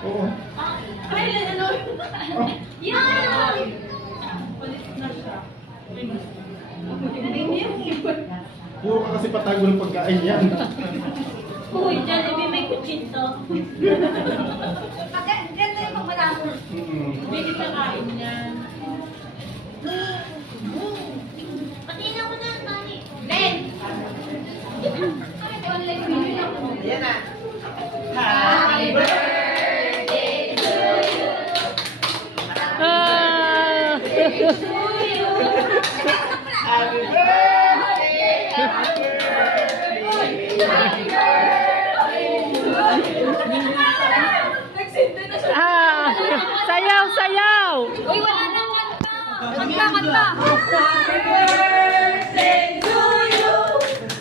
Oo. Ay, ano? Yan! Palit na siya. Puro ka kasi patago ng pagkain yan. Uy, Jollibee may kutsinto. Ganda yung pagmalapot. Bigit na kain yan. Patina ko na, Tani. Ben! Online video lang. Ayan na. Happy birthday to you. Happy birthday! Happy birthday! Happy Nagsinda na siya. Sayaw, sayaw! Uy, wala nang kanta. Kanta, kanta. Happy birthday to you.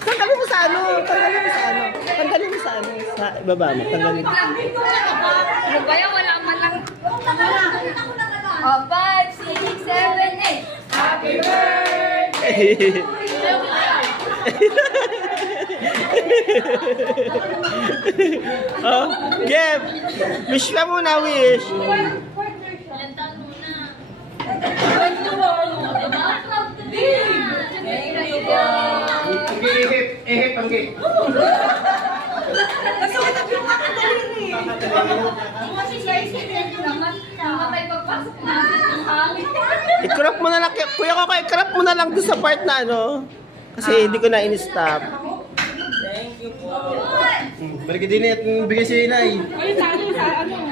Tanggalin mo sa ano? Tanggalin mo sa ano? Tanggalin mo sa ano? Sa baba mo. Tanggalin mo. Ano ba yan? Wala man lang. Oh, 5, 6, 7, 8. Happy birthday. Oh, Geb! Wish ka muna, wish! Ilan taon muna? 21. Diba? Thank you po. Ihip, ang gay. Nasukat yung kakadaliri. Kasi size naman. Namatay pagpasok namin ng hangin. I-crop mo na lang. Kuya ko, i-crop mo na lang doon sa part na ano. Kasi hindi ko na in-stop. Balik din at bigay si Inay. Ay, sa ano?